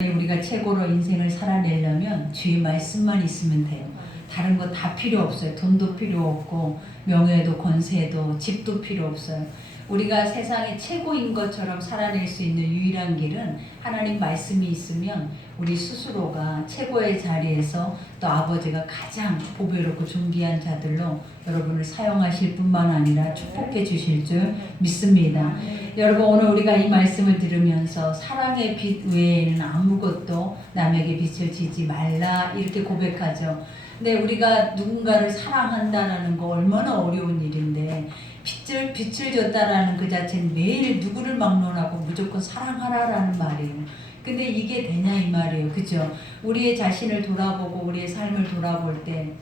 우리가 최고로 인생을 살아내려면 주의 말씀만 있으면 돼요. 다른 거 다 필요 없어요. 돈도 필요 없고 명예도 권세도 집도 필요 없어요. 우리가 세상의 최고인 것처럼 살아낼 수 있는 유일한 길은 하나님 말씀이 있으면 우리 스스로가 최고의 자리에서 또 아버지가 가장 보배롭고 존귀한 자들로 여러분을 사용하실 뿐만 아니라 축복해 주실 줄 믿습니다. 여러분, 오늘 우리가 이 말씀을 들으면서 사랑의 빛 외에는 아무것도 남에게 빛을 지지 말라 이렇게 고백하죠. 근데 우리가 누군가를 사랑한다는 거 얼마나 어려운 일인데 빛을 줬다라는 그 자체는 매일 누구를 막론하고 무조건 사랑하라라는 말이에요. 근데 이게 되냐 이 말이에요. 그죠? 우리의 자신을 돌아보고 우리의 삶을 돌아볼 때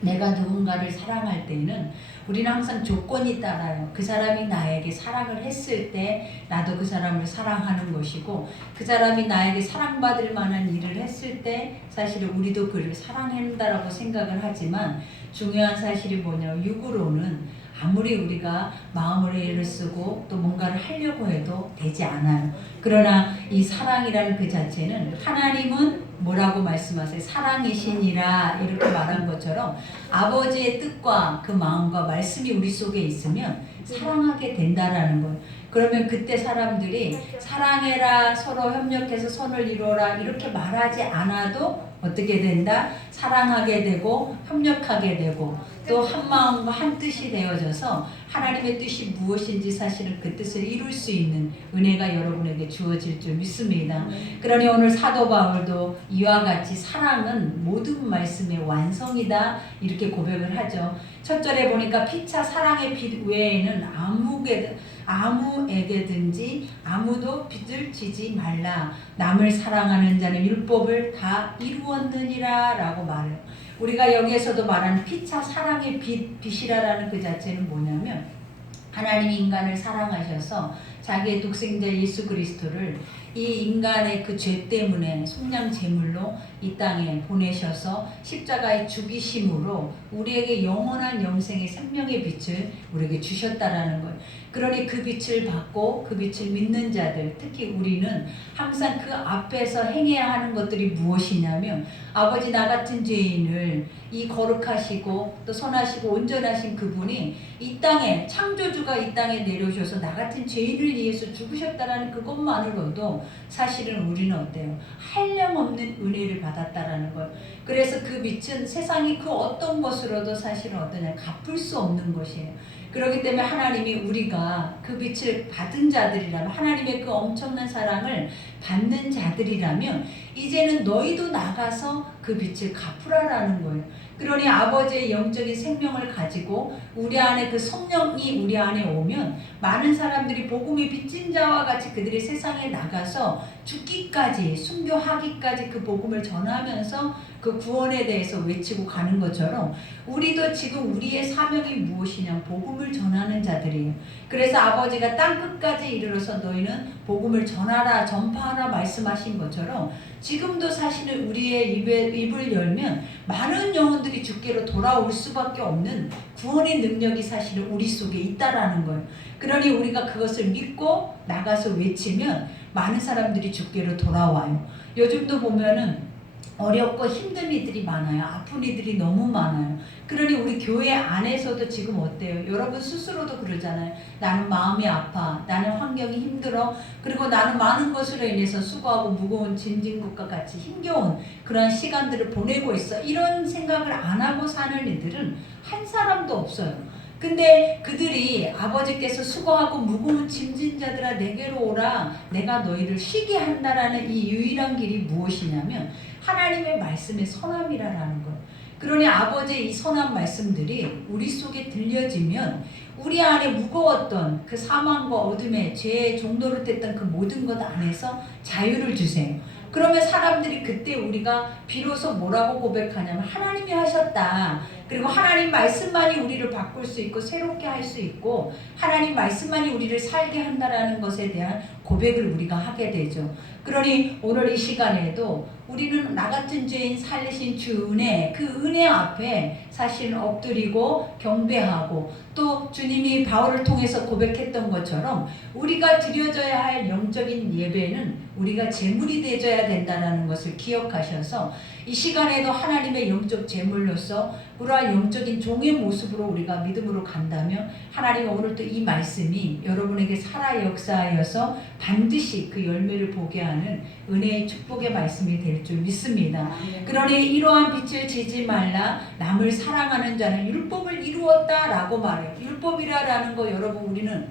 내가 누군가를 사랑할 때는 우리는 항상 조건이 따라요. 그 사람이 나에게 사랑을 했을 때 나도 그 사람을 사랑하는 것이고, 그 사람이 나에게 사랑받을 만한 일을 했을 때 사실은 우리도 그를 사랑한다라고 생각을 하지만, 중요한 사실이 뭐냐, 육으로는 아무리 우리가 마음으로 애를 쓰고 또 뭔가를 하려고 해도 되지 않아요. 그러나 이 사랑이라는 그 자체는 하나님은 뭐라고 말씀하세요? 사랑이시니라 이렇게 말한 것처럼 아버지의 뜻과 그 마음과 말씀이 우리 속에 있으면 사랑하게 된다라는 거예요. 그러면 그때 사람들이 사랑해라, 서로 협력해서 선을 이루어라 이렇게 말하지 않아도 어떻게 된다? 사랑하게 되고 협력하게 되고 또 한 마음과 한 뜻이 되어져서 하나님의 뜻이 무엇인지 사실은 그 뜻을 이룰 수 있는 은혜가 여러분에게 주어질 줄 믿습니다. 그러니 오늘 사도 바울도 이와 같이 사랑은 모든 말씀의 완성이다 이렇게 고백을 하죠. 첫 절에 보니까 피차 사랑의 빛 외에는 아무에게든지 아무도 빛을 지지 말라. 남을 사랑하는 자는 율법을 다 이루었느니라 라고 말해요. 우리가 여기에서도 말하는 피차 사랑의 빛이라는 그 자체는 뭐냐면 하나님이 인간을 사랑하셔서 자기의 독생자 예수 그리스도를 이 인간의 그 죄 때문에 속량 제물로 이 땅에 보내셔서 십자가에 죽이심으로 우리에게 영원한 영생의 생명의 빛을 우리에게 주셨다라는 거예요. 그러니 그 빛을 받고 그 빛을 믿는 자들, 특히 우리는 항상 그 앞에서 행해야 하는 것들이 무엇이냐면 아버지 나 같은 죄인을 이 거룩하시고 또 선하시고 온전하신 그분이 이 땅에 창조주가 이 땅에 내려오셔서 나 같은 죄인을 위해서 죽으셨다라는 그것만으로도 사실은 우리는 어때요? 한량없는 은혜를 받았다라는 거예요. 그래서 그 빛은 세상이 그 어떤 것으로도 사실은 어떠냐 갚을 수 없는 것이에요. 그렇기 때문에 하나님이 우리가 그 빛을 받은 자들이라면 하나님의 그 엄청난 사랑을 받는 자들이라면 이제는 너희도 나가서 그 빛을 갚으라라는 거예요. 그러니 아버지의 영적인 생명을 가지고 우리 안에 그 성령이 우리 안에 오면 많은 사람들이 복음이 빚진 자와 같이 그들이 세상에 나가서 죽기까지 순교하기까지 그 복음을 전하면서 그 구원에 대해서 외치고 가는 것처럼 우리도 지금 우리의 사명이 무엇이냐 복음을 전하는 자들이에요. 그래서 아버지가 땅끝까지 이르러서 너희는 복음을 전하라 전파하라 말씀하신 것처럼 지금도 사실은 우리의 입을 열면 많은 영혼들이 주께로 돌아올 수밖에 없는 구원의 능력이 사실은 우리 속에 있다라는 거예요. 그러니 우리가 그것을 믿고 나가서 외치면 많은 사람들이 주께로 돌아와요. 요즘도 보면은 어렵고 힘든 이들이 많아요. 아픈 이들이 너무 많아요. 그러니 우리 교회 안에서도 지금 어때요? 여러분 스스로도 그러잖아요. 나는 마음이 아파. 나는 환경이 힘들어. 그리고 나는 많은 것으로 인해서 수고하고 무거운 짐진것과 같이 힘겨운 그런 시간들을 보내고 있어. 이런 생각을 안 하고 사는 이들은 한 사람도 없어요. 근데 그들이 아버지께서 수고하고 무거운 짐진 자들아 내게로 오라 내가 너희를 쉬게 한다라는 이 유일한 길이 무엇이냐면 하나님의 말씀의 선함이라는 거예요. 그러니 아버지의 이 선한 말씀들이 우리 속에 들려지면 우리 안에 무거웠던 그 사망과 어둠의 죄의 종노릇 했던 그 모든 것 안에서 자유를 주세요. 그러면 사람들이 그때 우리가 비로소 뭐라고 고백하냐면 하나님이 하셨다. 그리고 하나님 말씀만이 우리를 바꿀 수 있고 새롭게 할 수 있고 하나님 말씀만이 우리를 살게 한다라는 것에 대한 고백을 우리가 하게 되죠. 그러니 오늘 이 시간에도 우리는 나 같은 죄인 살리신 주 은혜, 그 은혜 앞에 사실은 엎드리고 경배하고, 또 주님이 바울을 통해서 고백했던 것처럼 우리가 드려져야 할 영적인 예배는 우리가 제물이 되어야 된다는 것을 기억하셔서 이 시간에도 하나님의 영적 제물로서 그러한 영적인 종의 모습으로 우리가 믿음으로 간다면 하나님은 오늘도 이 말씀이 여러분에게 살아 역사하여서 반드시 그 열매를 보게 하는 은혜의 축복의 말씀이 될 줄 믿습니다. 그러니 이러한 빛을 지지 말라, 남을 사랑하는 자는 율법을 이루었다라고 말해요. 율법이라는 거 여러분, 우리는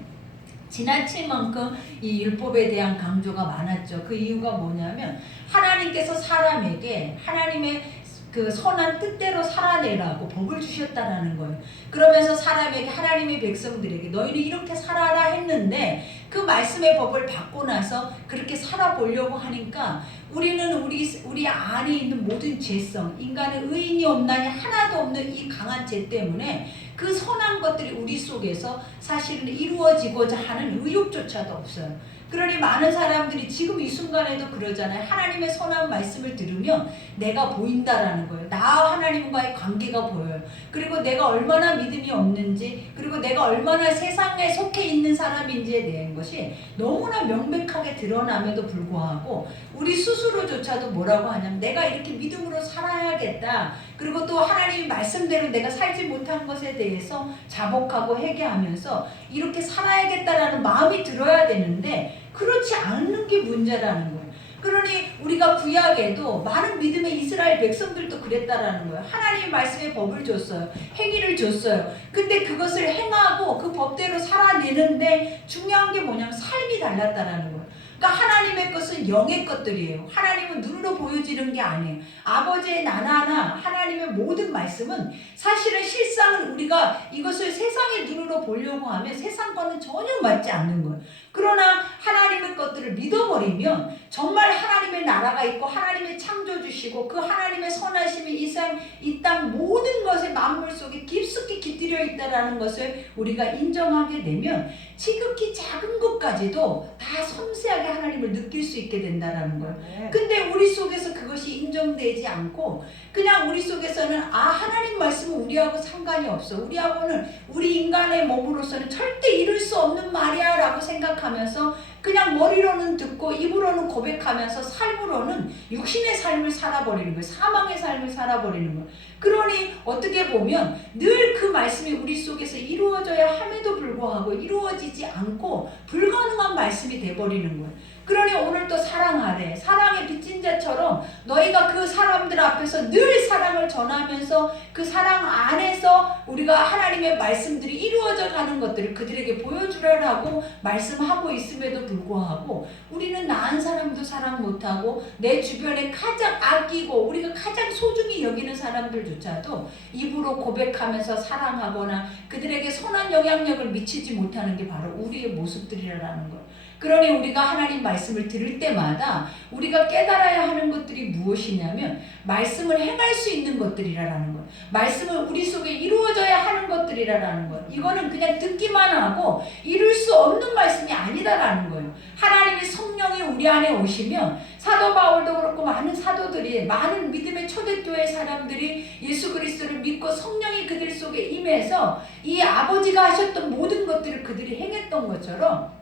지나칠 만큼 이 율법에 대한 강조가 많았죠. 그 이유가 뭐냐면 하나님께서 사람에게 하나님의 그 선한 뜻대로 살아내라고 법을 주셨다라는 거예요. 그러면서 사람에게, 하나님의 백성들에게 너희는 이렇게 살아라 했는데 그 말씀의 법을 받고 나서 그렇게 살아보려고 하니까 우리는 우리 안에 있는 모든 죄성, 인간의 의인이 없나니 하나도 없는 이 강한 죄 때문에 그 선한 것들이 우리 속에서 사실은 이루어지고자 하는 의욕조차도 없어요. 그러니 많은 사람들이 지금 이 순간에도 그러잖아요. 하나님의 선한 말씀을 들으면 내가 보인다라는 거예요. 나와 하나님과의 관계가 보여요. 그리고 내가 얼마나 믿음이 없는지, 그리고 내가 얼마나 세상에 속해 있는 사람인지에 대한 것이 너무나 명백하게 드러남에도 불구하고 우리 스스로조차도 뭐라고 하냐면 내가 이렇게 믿음으로 살아야겠다. 그리고 또 하나님의 말씀대로 내가 살지 못한 것에 대해서 자복하고 회개하면서 이렇게 살아야겠다라는 마음이 들어야 되는데 그렇지 않는 게 문제라는 거예요. 그러니 우리가 구약에도 많은 믿음의 이스라엘 백성들도 그랬다라는 거예요. 하나님의 말씀에 법을 줬어요. 행위를 줬어요. 근데 그것을 행하고 그 법대로 살아내는데 중요한 게 뭐냐면 삶이 달랐다라는 거예요. 그러니까 하나님의 것은 영의 것들이에요. 하나님은 눈으로 보여지는 게 아니에요. 아버지의 나나나 하나님의 모든 말씀은 사실은 실상은 우리가 이것을 세상의 눈으로 보려고 하면 세상과는 전혀 맞지 않는 거예요. 그러나 하나님의 것들을 믿어버리면 정말 하나님의 나라가 있고 하나님의 창조주시고 그 하나님의 선하심이 이 땅 모든 것의 만물 속에 깊숙이 깃들여 있다는 것을 우리가 인정하게 되면 지극히 작은 것까지도 다 섬세하게 하나님을 느낄 수 있게 된다는 거예요. 근데 우리 속에서 그것이 인정되지 않고 그냥 우리 속에서는 하나님 말씀은 우리하고 상관이 없어. 우리하고는 우리 인간의 몸으로서는 절대 이룰 수 없는 말이야 라고 생각하면서 그냥 머리로는 듣고 입으로는 고백하면서 삶으로는 육신의 삶을 살아버리는 거예요. 사망의 삶을 살아버리는 거예요. 그러니 어떻게 보면 늘 그 말씀이 우리 속에서 이루어져야 함에도 불구하고 이루어지지 않고 불가능한 말씀이 돼버리는 거예요. 그러니 오늘 또 사랑하래. 사랑의 빚진 자처럼 너희가 그 사람들 앞에서 늘 사랑을 전하면서 그 사랑 안에서 우리가 하나님의 말씀들이 이루어져 가는 것들을 그들에게 보여주라고 말씀하고 있음에도 불구하고 우리는 나은 사람도 사랑 못하고 내 주변에 가장 아끼고 우리가 가장 소중히 여기는 사람들조차도 입으로 고백하면서 사랑하거나 그들에게 선한 영향력을 미치지 못하는 게 바로 우리의 모습들이라는 거예요. 그러니 우리가 하나님 말씀을 들을 때마다 우리가 깨달아야 하는 것들이 무엇이냐면 말씀을 행할 수 있는 것들이라는 거예요. 말씀은 우리 속에 이루어져야 하는 것들이라는 거예요. 이거는 그냥 듣기만 하고 이룰 수 없는 말씀이 아니다라는 거예요. 하나님의 성령이 우리 안에 오시면 사도 바울도 그렇고 많은 사도들이 많은 믿음의 초대교회 사람들이 예수 그리스도를 믿고 성령이 그들 속에 임해서 이 아버지가 하셨던 모든 것들을 그들이 행했던 것처럼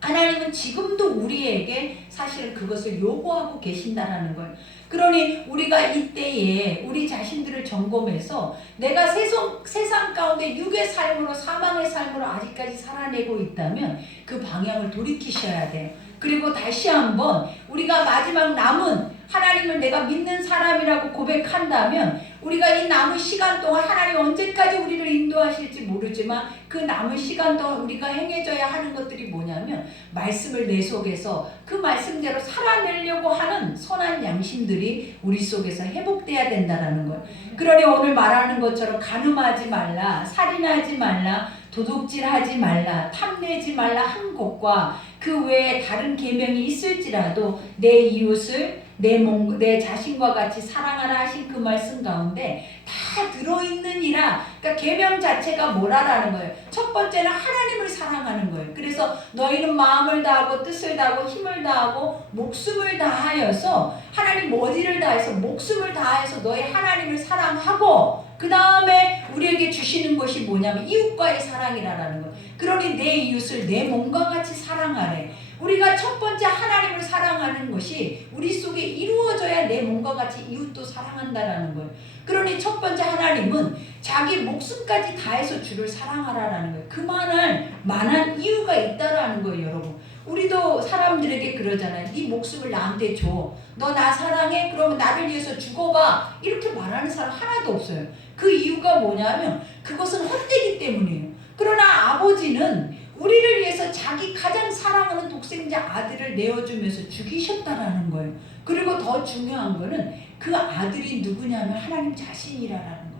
하나님은 지금도 우리에게 사실은 그것을 요구하고 계신다라는 거예요. 그러니 우리가 이때에 우리 자신들을 점검해서 내가 세상 가운데 육의 삶으로 사망의 삶으로 아직까지 살아내고 있다면 그 방향을 돌이키셔야 돼요. 그리고 다시 한번 우리가 마지막 남은 하나님을 내가 믿는 사람이라고 고백한다면 우리가 이 남은 시간 동안 하나님 언제까지 우리를 인도하실지 모르지만 그 남은 시간 동안 우리가 행해져야 하는 것들이 뭐냐면 말씀을 내 속에서 그 말씀대로 살아내려고 하는 선한 양심들이 우리 속에서 회복돼야 된다는 거예요. 그러니 오늘 말하는 것처럼 간음하지 말라, 살인하지 말라, 도둑질하지 말라, 탐내지 말라 한 것과 그 외에 다른 계명이 있을지라도 내 이웃을 내 자신과 같이 사랑하라 하신 그 말씀 가운데 다 들어있느니라. 그러니까 계명 자체가 뭐라라는 거예요. 첫 번째는 하나님을 사랑하는 거예요. 그래서 너희는 마음을 다하고 뜻을 다하고 힘을 다하고 목숨을 다하여서, 하나님 어디를 다해서? 목숨을 다해서 너희 하나님을 사랑하고, 그 다음에 우리에게 주시는 것이 뭐냐면 이웃과의 사랑이라는 거예요. 그러니 내 이웃을 내 몸과 같이 사랑하래. 우리가 첫 번째 하나님을 사랑하는 것이 우리 속에 이루어져야 내 몸과 같이 이웃도 사랑한다라는 거예요. 그러니 첫 번째 하나님은 자기 목숨까지 다해서 주를 사랑하라라는 거예요. 그만할 만한 이유가 있다라는 거예요, 여러분. 우리도 사람들에게 그러잖아요. 네 목숨을 나한테 줘. 너 나 사랑해? 그러면 나를 위해서 죽어봐. 이렇게 말하는 사람 하나도 없어요. 그 이유가 뭐냐면 그것은 헛되기 때문이에요. 그러나 아버지는 우리를 위해서 자기 가장 사랑하는 독생자 아들을 내어주면서 죽이셨다라는 거예요. 그리고 더 중요한 거는 그 아들이 누구냐면 하나님 자신이라는 거예요.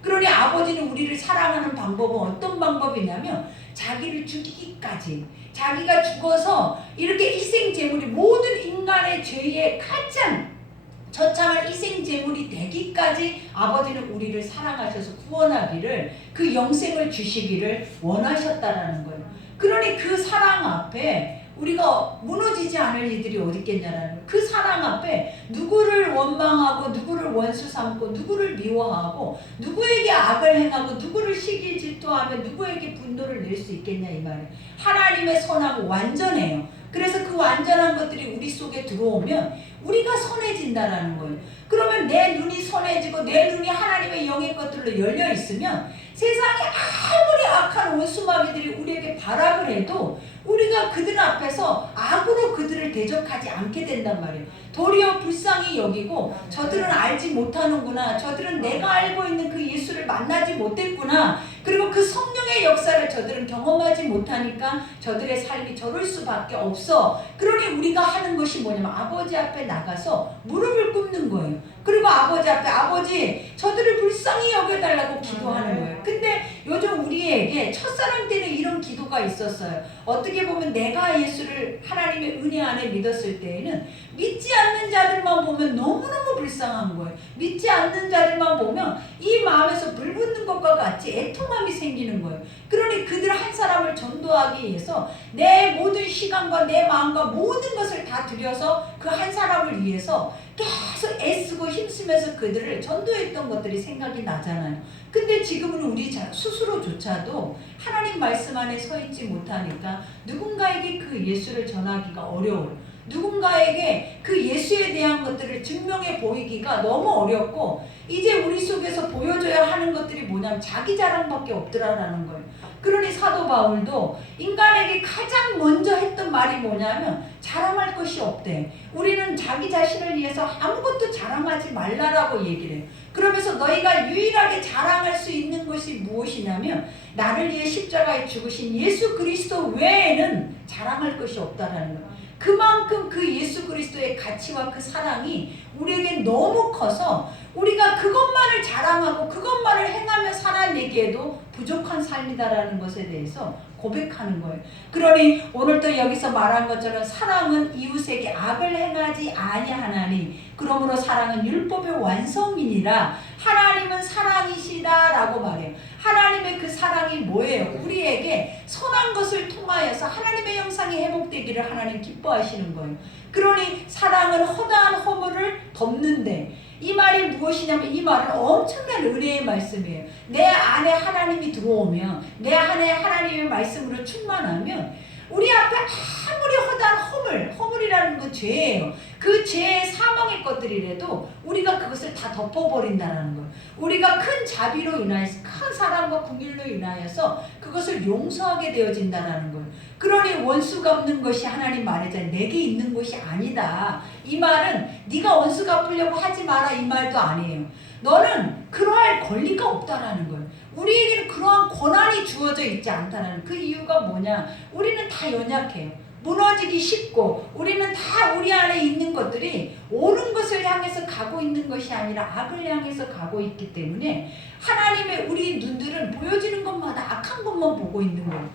그러니 아버지는 우리를 사랑하는 방법은 어떤 방법이냐면 자기를 죽이기까지, 자기가 죽어서 이렇게 희생제물이 모든 인간의 죄의 가장 처참한 희생제물이 되기까지 아버지는 우리를 사랑하셔서 구원하기를, 그 영생을 주시기를 원하셨다라는 거예요. 그러니 그 사랑 앞에 우리가 무너지지 않을 이들이 어디 있겠냐라는 거예요. 그 사랑 앞에 누구를 원망하고 누구를 원수 삼고 누구를 미워하고 누구에게 악을 행하고 누구를 시기 질투하며 누구에게 분노를 낼 수 있겠냐 이 말이에요. 하나님의 선하고 완전해요. 그래서 그 완전한 것들이 우리 속에 들어오면 우리가 선해진다라는 거예요. 그러면 내 눈이 선해지고 내 눈이 하나님의 영의 것들로 열려 있으면 세상에 아무리 악한 원수마귀들이 우리에게 발악을 해도 우리가 그들 앞에서 악으로 그들을 대적하지 않게 된단 말이에요. 도리어 불쌍히 여기고 저들은 알지 못하는구나. 저들은 내가 알고 있는 그 예수를 만나지 못했구나. 그리고 그 성령의 역사를 저들은 경험하지 못하니까 저들의 삶이 저럴 수밖에 없어. 그러니 우리가 하는 것이 뭐냐면 아버지 앞에 나가서 무릎을 꿇는 거예요. 그리고 아버지 앞에 아버지 저들을 불쌍히 여겨달라고 기도하는 거예요. 근데 요즘 우리에게 첫사랑 때는 이런 기도가 있었어요. 어떻게 보면 내가 예수를 하나님의 은혜 안에 믿었을 때에는 믿지 않는 자들만 보면 너무너무 불쌍한 거예요. 믿지 않는 자들만 보면 이 마음에서 불붙는 것과 같이 애통함이 생기는 거예요. 그러니 그들 한 사람을 전도하기 위해서 내 모든 시간과 내 마음과 모든 것을 다 들여서 그 한 사람을 위해서 계속 애쓰고 힘쓰면서 그들을 전도했던 것들이 생각이 나잖아요. 근데 지금은 우리 스스로조차도 하나님 말씀 안에 서 있지 못하니까 누군가에게 그 예수를 전하기가 어려워요. 누군가에게 그 예수에 대한 것들을 증명해 보이기가 너무 어렵고, 이제 우리 속에서 보여줘야 하는 것들이 뭐냐면 자기 자랑밖에 없더라라는 거예요. 그러니 사도 바울도 인간에게 가장 먼저 했던 말이 뭐냐면 자랑할 것이 없대. 우리는 자기 자신을 위해서 아무것도 자랑하지 말라라고 얘기를 해요. 그러면서 너희가 유일하게 자랑할 수 있는 것이 무엇이냐면 나를 위해 십자가에 죽으신 예수 그리스도 외에는 자랑할 것이 없다라는 거예요. 그만큼 그 예수 그리스도의 가치와 그 사랑이 우리에게 너무 커서 우리가 그것만을 자랑하고 그것만을 행하며 살아내기에도 부족한 삶이다라는 것에 대해서 고백하는 거예요. 그러니 오늘 또 여기서 말한 것처럼 사랑은 이웃에게 악을 행하지 아니하나니 그러므로 사랑은 율법의 완성이니라. 하나님은 사랑이시다라고 말해요. 하나님의 그 사랑이 뭐예요? 우리에게 선한 것을 통하여서 하나님의 형상이 회복되기를 하나님 기뻐하시는 거예요. 그러니 사랑은 허다한 허물을 덮는데, 이 말이 무엇이냐면 이 말은 엄청난 은혜의 말씀이에요. 내 안에 하나님이 들어오면, 내 안에 하나님의 말씀으로 충만하면 우리 앞에 아무리 허다한 허물이라는 건 죄예요. 그 죄의 사망의 것들이라도 우리가 그것을 다 덮어버린다는 거예요. 우리가 큰 자비로 인하여서, 큰 사랑과 긍휼로 인하여서 그것을 용서하게 되어진다는 거예요. 그러니 원수 갚는 것이 하나님 말이잖아요. 내게 있는 것이 아니다. 이 말은 네가 원수 갚으려고 하지 마라 이 말도 아니에요. 너는 그러할 권리가 없다라는 거예요. 우리에게는 그러한 권한이 주어져 있지 않다는 그 이유가 뭐냐? 우리는 다 연약해요. 무너지기 쉽고 우리는 다 우리 안에 있는 것들이 옳은 것을 향해서 가고 있는 것이 아니라 악을 향해서 가고 있기 때문에 하나님의 우리 눈들은 보여지는 것마다 악한 것만 보고 있는 거예요.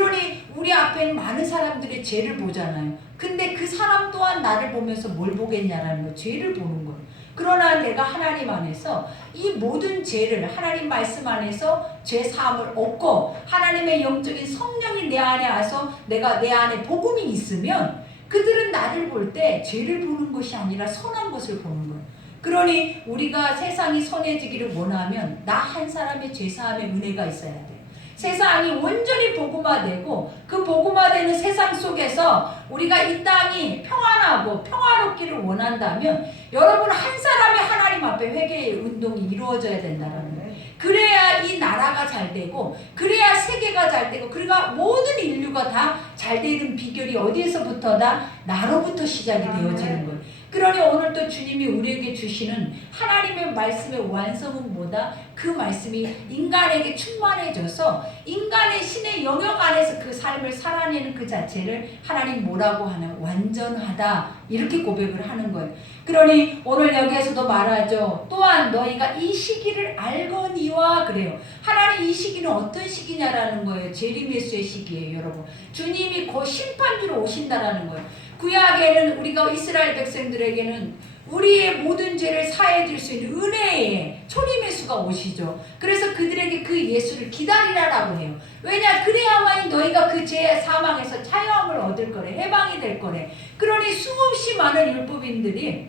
그러니 우리 앞에는 많은 사람들의 죄를 보잖아요. 근데 그 사람 또한 나를 보면서 뭘 보겠냐라는 거, 죄를 보는 거예요. 그러나 내가 하나님 안에서 이 모든 죄를 하나님 말씀 안에서 죄 사함을 얻고 하나님의 영적인 성령이 내 안에 와서 내가 내 안에 복음이 있으면 그들은 나를 볼 때 죄를 보는 것이 아니라 선한 것을 보는 거예요. 그러니 우리가 세상이 선해지기를 원하면 나 한 사람의 죄사함의 은혜가 있어야 돼요. 세상이 온전히 복음화되고 그 복음화되는 세상 속에서 우리가 이 땅이 평안하고 평화롭기를 원한다면 여러분 한 사람이 하나님 앞에 회개의 운동이 이루어져야 된다는 거예요. 그래야 이 나라가 잘 되고 그래야 세계가 잘 되고 그러니까 모든 인류가 다 잘 되는 비결이 어디에서부터다? 나로부터 시작이 되어지는 거예요. 그러니 오늘 또 주님이 우리에게 주시는 하나님의 말씀의 완성은 뭐다? 그 말씀이 인간에게 충만해져서 인간의 신의 영역 안에서 그 삶을 살아내는 그 자체를 하나님 뭐라고 하나? 완전하다 이렇게 고백을 하는 거예요. 그러니 오늘 여기에서도 말하죠. 또한 너희가 이 시기를 알거니와 그래요. 하나님 이 시기는 어떤 시기냐라는 거예요. 재림예수의 시기예요, 여러분. 주님이 곧 심판주로 오신다라는 거예요. 구약에는 우리가 이스라엘 백성들에게는 우리의 모든 죄를 사해 줄 수 있는 은혜의 초림 예수가 오시죠. 그래서 그들에게 그 예수를 기다리라라고 해요. 왜냐? 그래야만 너희가 그 죄 사망에서 자유함을 얻을 거래. 해방이 될 거래. 그러니 수없이 많은 율법인들이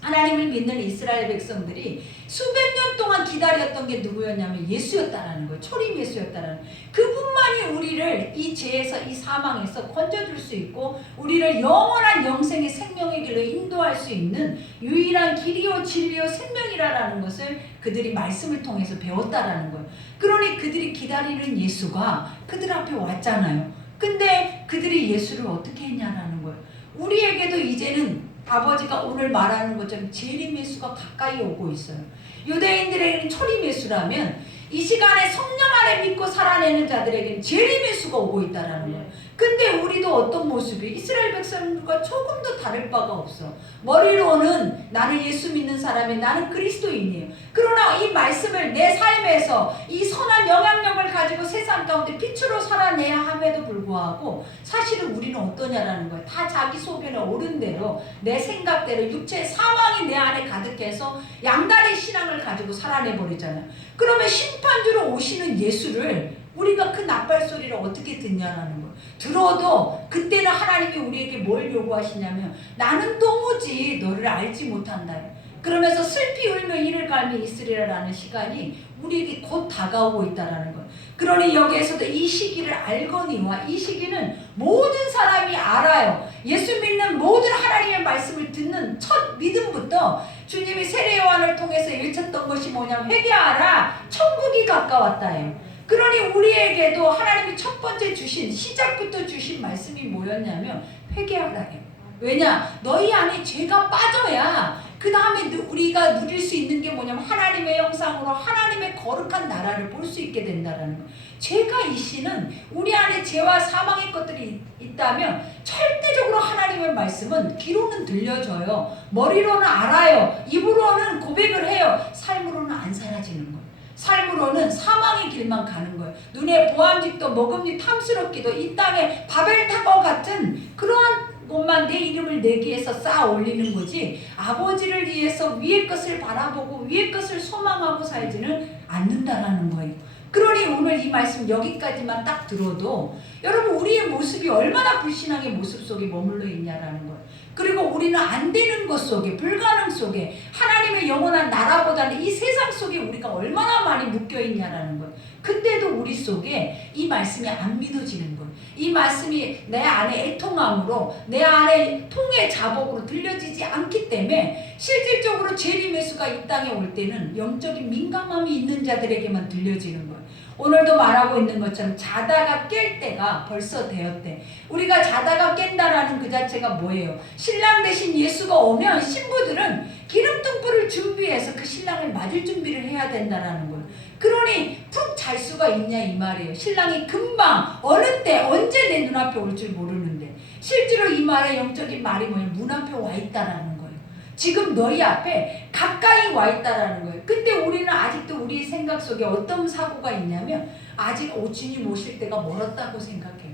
하나님을 믿는 이스라엘 백성들이 수백 년 동안 기다렸던 게 누구였냐면 예수였다라는 거예요. 초림 예수였다라는 거예요. 그분만이 우리를 이 죄에서 이 사망에서 건져줄 수 있고 우리를 영원한 영생의 생명의 길로 인도할 수 있는 유일한 길이요 진리요 생명이라는 것을 그들이 말씀을 통해서 배웠다라는 거예요. 그러니 그들이 기다리는 예수가 그들 앞에 왔잖아요. 근데 그들이 예수를 어떻게 했냐라는 거예요. 우리에게도 이제는 아버지가 오늘 말하는 것처럼 재림 예수가 가까이 오고 있어요. 유대인들에게는 초림 예수라면 이 시간에 성령 안에 믿고 살아내는 자들에게는 재림 예수가 오고 있다라는 거예요. 근데 우리도 어떤 모습이 이스라엘 백성들과 조금도 다를 바가 없어. 머리로는 나는 예수 믿는 사람이 나는 그리스도인이에요. 그러나 이 말씀을 내 삶에서 이 선한 영향력을 가지고 세상 가운데 빛으로 살아내야 함에도 불구하고 사실은 우리는 어떠냐라는 거예요. 다 자기 소견에 옳은 대로 내 생각대로 육체의 사망이 내 안에 가득해서 양다리 신앙을 가지고 살아내버리잖아요. 그러면 심판주로 오시는 예수를 우리가 그 낫발소리를 어떻게 듣냐라는 거예요. 들어도 그때는 하나님이 우리에게 뭘 요구하시냐면 나는 도무지 너를 알지 못한다. 그러면서 슬피 울며 이를 갈미 있으리라라는 시간이 우리에게 곧 다가오고 있다라는 거예요. 그러니 여기에서도 이 시기를 알거니와 이 시기는 모든 사람이 알아요. 예수 믿는 모든 하나님의 말씀을 듣는 첫 믿음부터 주님이 세례 요한을 통해서 일쳤던 것이 뭐냐면 회개하라 천국이 가까웠다예요. 그러니 우리에게도 하나님이 첫 번째 주신 시작부터 주신 말씀이 뭐였냐면 회개하라요. 왜냐? 너희 안에 죄가 빠져야 그 다음에 우리가 누릴 수 있는 게 뭐냐면 하나님의 형상으로 하나님의 거룩한 나라를 볼 수 있게 된다라는 거예요. 죄가 이씨는 우리 안에 죄와 사망의 것들이 있다면 절대적으로 하나님의 말씀은 귀로는 들려져요. 머리로는 알아요. 입으로는 고백을 해요. 삶으로는 안 사라지는 거예요. 삶으로는 사망의 길만 가는 거예요. 눈에 보암직도 먹음직 탐스럽기도 이 땅에 바벨탑과 같은 그러한 곳만 내 이름을 내기위해서 쌓아 올리는 거지 아버지를 위해서 위의 것을 바라보고 위의 것을 소망하고 살지는 않는다라는 거예요. 그러니 오늘 이 말씀 여기까지만 딱 들어도 여러분 우리의 모습이 얼마나 불신앙의 모습 속에 머물러 있냐라는 거예요. 그리고 우리는 안 되는 것 속에 불가능 속에 하나님의 영원한 나라보다는 이 세상 속에 우리가 얼마나 많이 묶여 있냐라는 거예요. 근데도 우리 속에 이 말씀이 안 믿어지는 거예요. 이 말씀이 내 안에 애통함으로 내 안에 통의 자복으로 들려지지 않기 때문에 실질적으로 재림 예수가 이 땅에 올 때는 영적인 민감함이 있는 자들에게만 들려지는 거예요. 오늘도 말하고 있는 것처럼 자다가 깰 때가 벌써 되었대. 우리가 자다가 깬다라는 그 자체가 뭐예요? 신랑 대신 예수가 오면 신부들은 기름등불을 준비해서 그 신랑을 맞을 준비를 해야 된다라는 거예요. 그러니 푹 잘 수가 있냐 이 말이에요. 신랑이 금방 어느 때 언제 내 눈앞에 올 줄 모르는데 실제로 이 말의 영적인 말이 뭐냐면 문 앞에 와 있다라는 거예요. 지금 너희 앞에 가까이 와 있다라는 거예요. 근데 우리는 아직도 우리 생각 속에 어떤 사고가 있냐면 아직 주님 오실 때가 멀었다고 생각해요.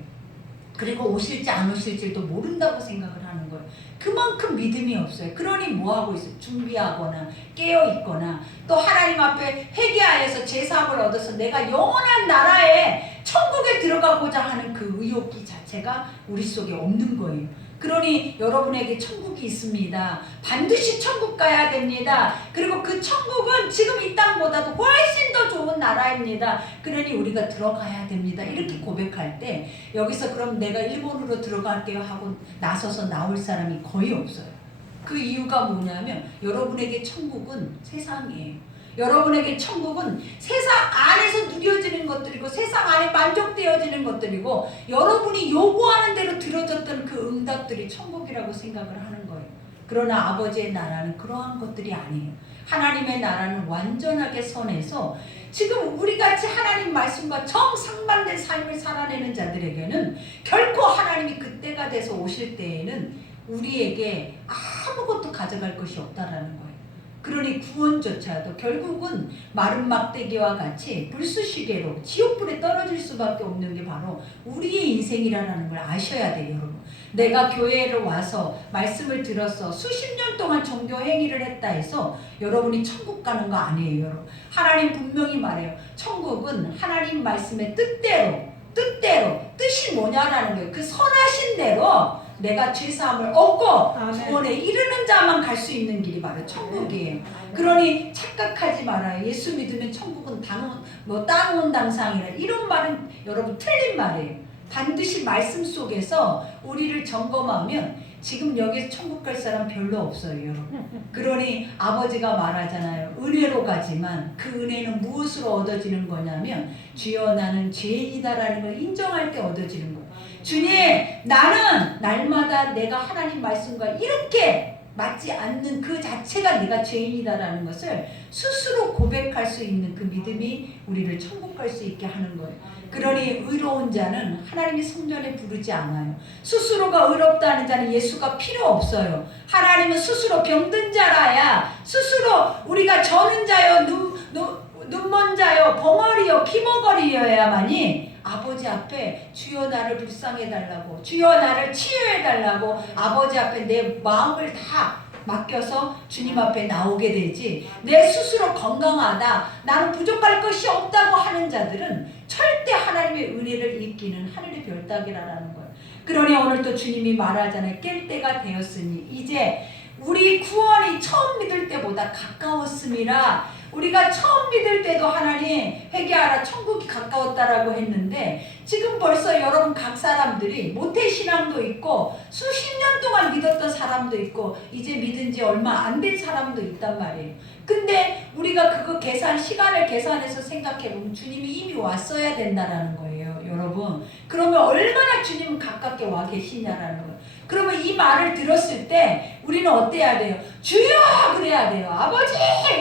그리고 오실지 안 오실지도 모른다고 생각을 하는 거예요. 그만큼 믿음이 없어요. 그러니 뭐하고 있어요? 준비하거나 깨어있거나 또 하나님 앞에 회개하여서 제사함을 얻어서 내가 영원한 나라에 천국에 들어가고자 하는 그 의욕이 자체가 우리 속에 없는 거예요. 그러니 여러분에게 천국이 있습니다. 반드시 천국 가야 됩니다. 그리고 그 천국은 지금 이 땅보다도 훨씬 더 좋은 나라입니다. 그러니 우리가 들어가야 됩니다. 이렇게 고백할 때 여기서 그럼 내가 일본으로 들어갈게요 하고 나서서 나올 사람이 거의 없어요. 그 이유가 뭐냐면 여러분에게 천국은 세상이에요. 여러분에게 천국은 세상 안에서 누려지는 것들이고 세상 안에 만족되어지는 것들이고 여러분이 요구하는 대로 들어졌던 그 응답들이 천국이라고 생각을 하는 거예요. 그러나 아버지의 나라는 그러한 것들이 아니에요. 하나님의 나라는 완전하게 선해서 지금 우리같이 하나님 말씀과 정상반된 삶을 살아내는 자들에게는 결코 하나님이 그때가 돼서 오실 때에는 우리에게 아무것도 가져갈 것이 없다라는 거예요. 그러니 구원조차도 결국은 마른 막대기와 같이 불쑤시개로 지옥불에 떨어질 수밖에 없는 게 바로 우리의 인생이라는 걸 아셔야 돼요, 여러분. 내가 교회를 와서 말씀을 들어서 수십 년 동안 종교 행위를 했다 해서 여러분이 천국 가는 거 아니에요, 여러분. 하나님 분명히 말해요. 천국은 하나님 말씀의 뜻대로 뜻이 뭐냐라는 거예요. 그 선하신 대로 내가 죄사함을 얻고 구원에 이르는 자만 갈 수 있는 길이 바로 천국이에요. 그러니 착각하지 말아요. 예수 믿으면 천국은 땅 당상이라 이런 말은 여러분 틀린 말이에요. 반드시 말씀 속에서 우리를 점검하면 지금 여기서 천국 갈 사람 별로 없어요, 여러분. 그러니 아버지가 말하잖아요. 은혜로 가지만 그 은혜는 무엇으로 얻어지는 거냐면 주여 나는 죄인이다라는 걸 인정할 때 얻어지는 거예요. 주님, 나는 날마다 내가 하나님 말씀과 이렇게 맞지 않는 그 자체가 내가 죄인이다라는 것을 스스로 고백할 수 있는 그 믿음이 우리를 천국 갈 수 있게 하는 거예요. 그러니 의로운 자는 하나님이 성전에 부르지 않아요. 스스로가 의롭다는 자는 예수가 필요 없어요. 하나님은 스스로 병든 자라야, 스스로 우리가 저는 자요, 눈먼 자요, 벙어리요, 피머거리여야만이 아버지 앞에 주여 나를 불쌍해달라고, 주여 나를 치유해달라고 아버지 앞에 내 마음을 다 맡겨서 주님 앞에 나오게 되지, 내 스스로 건강하다, 나는 부족할 것이 없다고 하는 자들은 절대 하나님의 은혜를 잊기는 하늘의 별따기라는 거예요. 그러니 오늘 또 주님이 말하잖아요. 깰 때가 되었으니 이제 우리 구원이 처음 믿을 때보다 가까웠음이라. 우리가 처음 믿을 때도 하나님 회개하라 천국이 가까웠다라고 했는데 지금 벌써 여러분 각 사람들이 모태신앙도 있고 수십 년 동안 믿었던 사람도 있고 이제 믿은 지 얼마 안 된 사람도 있단 말이에요. 근데 우리가 그거 시간을 계산해서 생각해보면 주님이 이미 왔어야 된다라는 거예요, 여러분. 그러면 얼마나 주님은 가깝게 와 계시냐라는 거예요. 그러면 이 말을 들었을 때 우리는 어때야 돼요? 주여! 그래야 돼요. 아버지!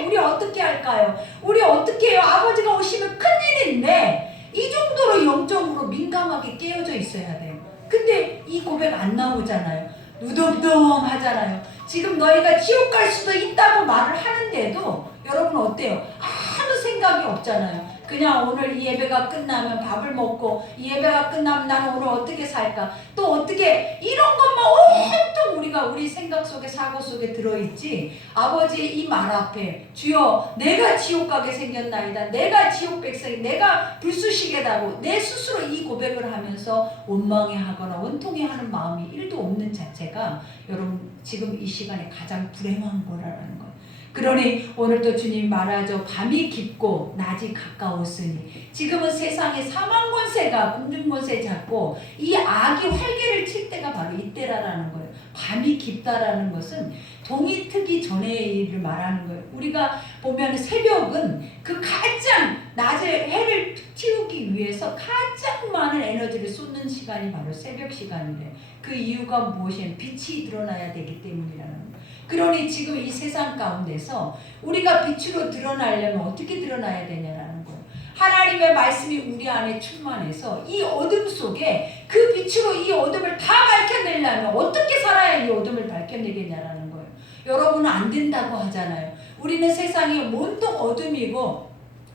우리 어떻게 할까요? 우리 어떻게 해요? 아버지가 오시면 큰일인데 이 정도로 영적으로 민감하게 깨어져 있어야 돼요. 근데 이 고백 안 나오잖아요. 누덤덤 하잖아요. 지금 너희가 지옥 갈 수도 있다고 말을 하는데도 여러분 어때요? 아무 생각이 없잖아요. 그냥 오늘 이 예배가 끝나면 밥을 먹고 이 예배가 끝나면 나는 오늘 어떻게 살까? 또 어떻게 이런 것만 온통 우리가 우리 생각 속에 사고 속에 들어있지. 아버지의 이 말 앞에 주여 내가 지옥 가게 생겼나이다. 내가 지옥 백성이 내가 불쑤시개다고 내 스스로 이 고백을 하면서 원망해하거나 원통해하는 마음이 1도 없는 자체가 여러분 지금 이 시간에 가장 불행한 거라는 거예요. 그러니 오늘도 주님이 말하죠. 밤이 깊고 낮이 가까웠으니 지금은 세상에 사망 권세가 공중 권세 잡고 이 악이 활개를 칠 때가 바로 이때라는 거예요. 밤이 깊다라는 것은 동이 트기 전의 일을 말하는 거예요. 우리가 보면 새벽은 그 가장 낮에 해를 틔우기 위해서 가장 많은 에너지를 쏟는 시간이 바로 새벽 시간이래요. 그 이유가 무엇이냐면 빛이 드러나야 되기 때문이라는 거예요. 그러니 지금 이 세상 가운데서 우리가 빛으로 드러나려면 어떻게 드러나야 되냐라는 거예요. 하나님의 말씀이 우리 안에 충만해서 이 어둠 속에 그 빛으로 이 어둠을 다 밝혀내려면 어떻게 살아야 이 어둠을 밝혀내겠냐라는 거예요. 여러분은 안 된다고 하잖아요. 우리는 세상이 온통 어둠이고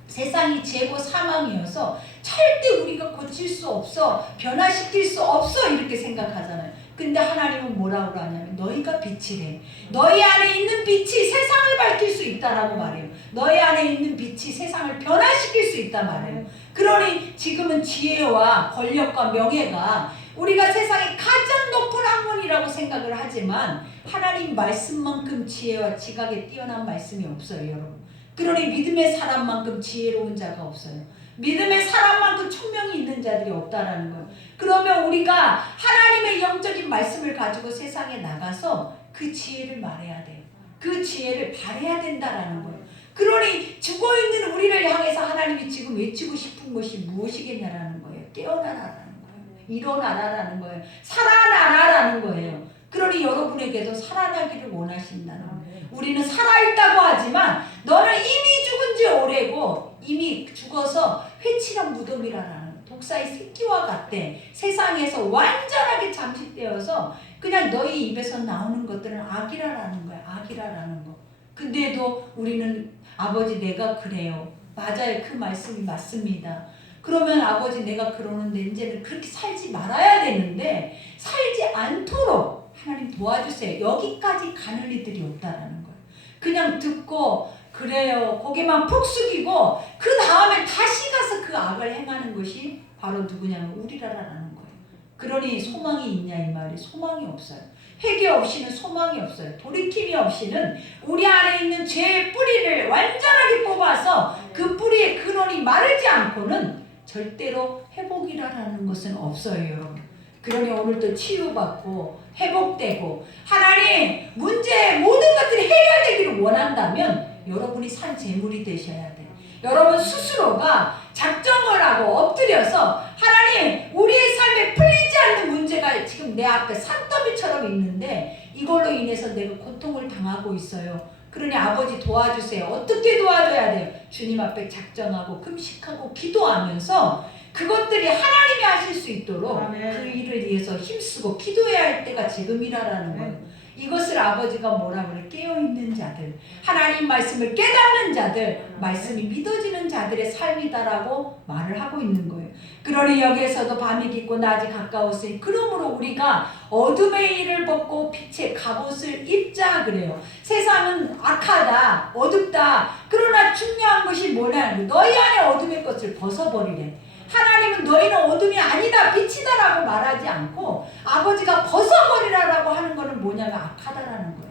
세상이 죄고 사망이어서 절대 우리가 고칠 수 없어, 변화시킬 수 없어 이렇게 생각하잖아요. 근데 하나님은 뭐라고 하냐면 너희가 빛이래. 너희 안에 있는 빛이 세상을 밝힐 수 있다라고 말해요. 너희 안에 있는 빛이 세상을 변화시킬 수 있다 말해요. 그러니 지금은 지혜와 권력과 명예가 우리가 세상의 가장 높은 학문이라고 생각을 하지만 하나님 말씀만큼 지혜와 지각에 뛰어난 말씀이 없어요, 여러분. 그러니 믿음의 사람만큼 지혜로운 자가 없어요. 믿음의 사람만큼 총명이 있는 자들이 없다라는 거예요. 그러면 우리가 하나님의 영적인 말씀을 가지고 세상에 나가서 그 지혜를 말해야 돼요. 그 지혜를 발해야 된다라는 거예요. 그러니 죽어있는 우리를 향해서 하나님이 지금 외치고 싶은 것이 무엇이겠냐라는 거예요. 깨어나라라는 거예요. 일어나라라는 거예요. 살아나라라는 거예요. 그러니 여러분에게도 살아나기를 원하신다는 거예요. 우리는 살아있다고 하지만 너는 이미 죽은 지 오래고 이미 죽어서 회칠한 무덤이라는 독사의 새끼와 같대. 세상에서 완전하게 잠식되어서 그냥 너희 입에서 나오는 것들은 악이라라는 거야. 악이라라는 거. 근데도 우리는 아버지 내가 그래요. 맞아요. 그 말씀이 맞습니다. 그러면 아버지 내가 그러는데 이제는 그렇게 살지 말아야 되는데 살지 않도록 하나님 도와주세요. 여기까지 가는 이들이 없다라는 거예요. 그냥 듣고 그래요. 고개만 푹 숙이고 그 다음에 다시 가서 그 악을 행하는 것이 바로 누구냐면 우리라라는 거예요. 그러니 소망이 있냐 이 말이 소망이 없어요. 회개 없이는 소망이 없어요. 돌이킴이 없이는 우리 안에 있는 죄의 뿌리를 완전하게 뽑아서 그 뿌리의 근원이 마르지 않고는 절대로 회복이라는 것은 없어요, 여러분. 그러니 오늘도 치유받고 회복되고 하나님 문제 모든 것들이 해결되기를 원한다면 여러분이 산 재물이 되셔야 돼요. 여러분 스스로가 작정을 하고 엎드려서 하나님 우리의 삶에 풀리지 않는 문제가 지금 내 앞에 산더미처럼 있는데 이걸로 인해서 내가 고통을 당하고 있어요. 그러니 아버지 도와주세요. 어떻게 도와줘야 돼요? 주님 앞에 작정하고 금식하고 기도하면서 그것들이 하나님이 하실 수 있도록 아멘. 그 일을 위해서 힘쓰고 기도해야 할 때가 지금이라는 거예요. 이것을 아버지가 뭐라 그래? 깨어있는 자들, 하나님 말씀을 깨닫는 자들, 말씀이 믿어지는 자들의 삶이다라고 말을 하고 있는 거예요. 그러니 여기에서도 밤이 깊고 낮이 가까웠으니 그러므로 우리가 어둠의 일을 벗고 빛의 갑옷을 입자 그래요. 세상은 악하다, 어둡다. 그러나 중요한 것이 뭐냐면 너희 안에 어둠의 것을 벗어버리래. 하나님은 너희는 어둠이 아니다 빛이다라고 말하지 않고 아버지가 벗어버리라라고 하는 것은 뭐냐면 악하다라는 거예요.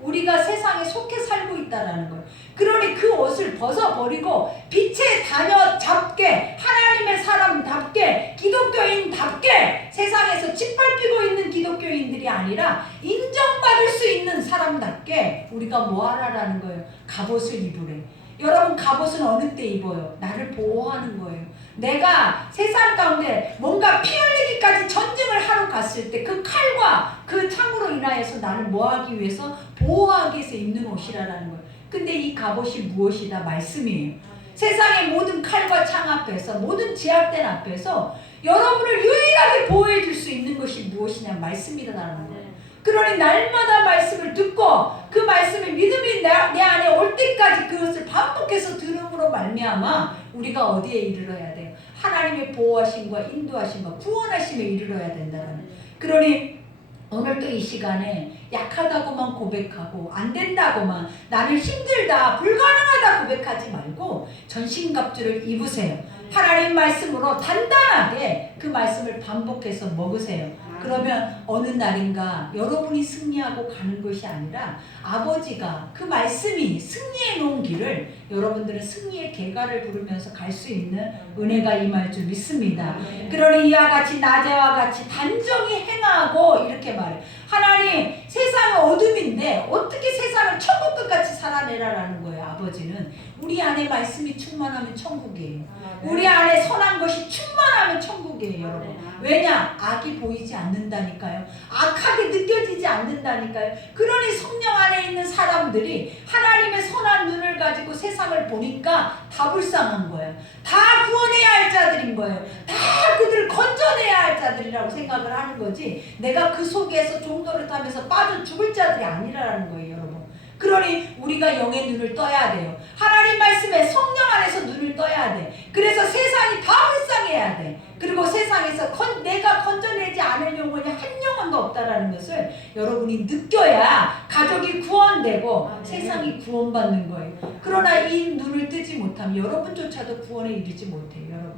우리가 세상에 속해 살고 있다라는 거예요. 그러니 그 옷을 벗어버리고 빛의 자녀답게 하나님의 사람답게 기독교인답게 세상에서 짓밟히고 있는 기독교인들이 아니라 인정받을 수 있는 사람답게 우리가 뭐하라라는 거예요. 갑옷을 입으래. 여러분 갑옷은 어느 때 입어요? 나를 보호하는 거예요. 내가 세상 가운데 뭔가 피 흘리기까지 전쟁을 하러 갔을 때 그 칼과 그 창으로 인하여서 나를 뭐하기 위해서 보호하기 위해서 입는 옷이라는 거예요. 근데 이 갑옷이 무엇이다? 말씀이에요. 세상의 모든 칼과 창 앞에서 모든 제약된 앞에서 여러분을 유일하게 보호해 줄 수 있는 것이 무엇이냐? 말씀이라는 거예요. 그러니 날마다 말씀을 듣고 그 말씀의 믿음이 내 안에 올 때까지 그것을 반복해서 들음으로 말미암아 우리가 어디에 이르러야 돼요? 하나님의 보호하심과 인도하심과 구원하심에 이르러야 된다는. 그러니 오늘도 이 시간에 약하다고만 고백하고 안 된다고만 나는 힘들다 불가능하다 고백하지 말고 전신갑주를 입으세요. 하나님 말씀으로 단단하게 그 말씀을 반복해서 먹으세요. 그러면 어느 날인가 여러분이 승리하고 가는 것이 아니라 아버지가 그 말씀이 승리해 놓은 길을 여러분들은 승리의 계가를 부르면서 갈 수 있는 은혜가 임할 줄 믿습니다. 그러니 이와 같이 낮에와 같이 단정히 행하고 이렇게 말해요. 하나님 세상은 어둠인데 어떻게 세상을 천국 끝같이 살아내라라는 거예요. 아버지는 우리 안에 말씀이 충만하면 천국이에요. 우리 안에 선한 것이 충만하면 천국이에요, 여러분. 왜냐? 악이 보이지 않는다니까요. 악하게 느껴지지 않는다니까요. 그러니 성령 안에 있는 사람들이 하나님의 선한 눈을 가지고 세상을 보니까 다 불쌍한 거예요. 다 구원해야 할 자들인 거예요. 다 그들을 건져내야 할 자들이라고 생각을 하는 거지 내가 그 속에서 종도를 타면서 빠져 죽을 자들이 아니라는 거예요, 여러분. 그러니 우리가 영의 눈을 떠야 돼요. 하나님 말씀에 성령 안에서 눈을 떠야 돼. 그래서 세상이 다 불쌍해야 돼. 그리고 세상에서 내가 건져내지 않을 영혼이 한 영혼도 없다라는 것을 여러분이 느껴야 가족이 구원되고 세상이 구원받는 거예요. 그러나 이 눈을 뜨지 못하면 여러분조차도 구원에 이르지 못해요. 여러분,